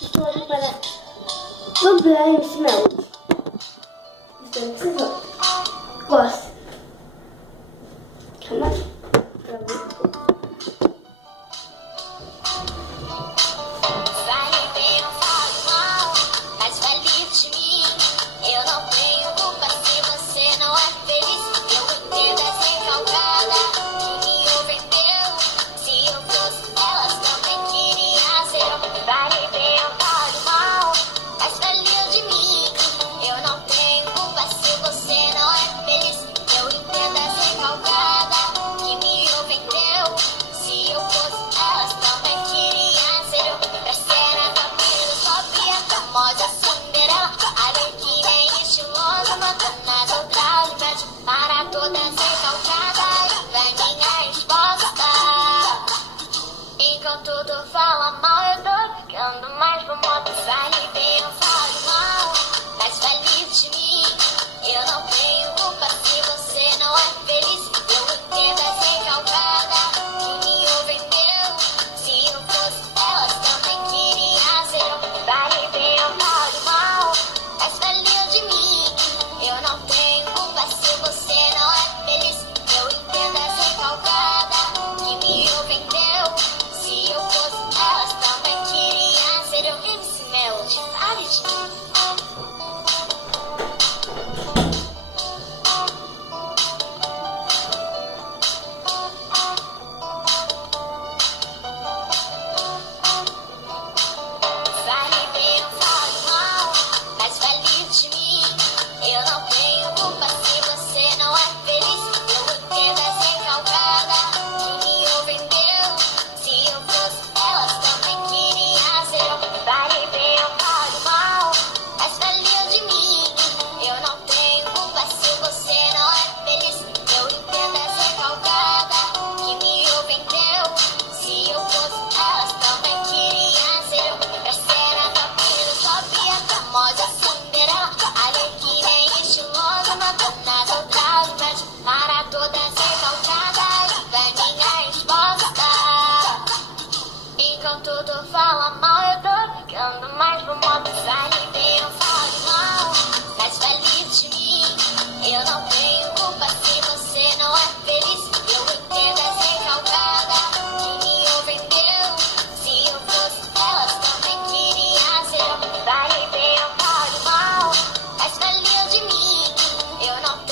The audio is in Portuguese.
Estou aqui para dobrar os meus. Espero que vocês gostem. Calma aí. Fale bem ou fale mal, mas fale de mim. Eu não tenho culpa se você não é feliz. Eu entendo essa encalcada que me ofendeu. Se eu fosse elas também queria ser. Fale bem ou fale mal, mas fale de mim. Eu não tenho culpa se você não é feliz. Eu entendo essa encalcada que me ofendeu. Se eu fosse elas também queria ser. Pra ser a vampira, sofria, famosa Cinderela. Arlequina estilosa, matando as outras. Pede para toda ser calcada e vai minha resposta. Enquanto tu fala mal, eu tô ficando mais famosa.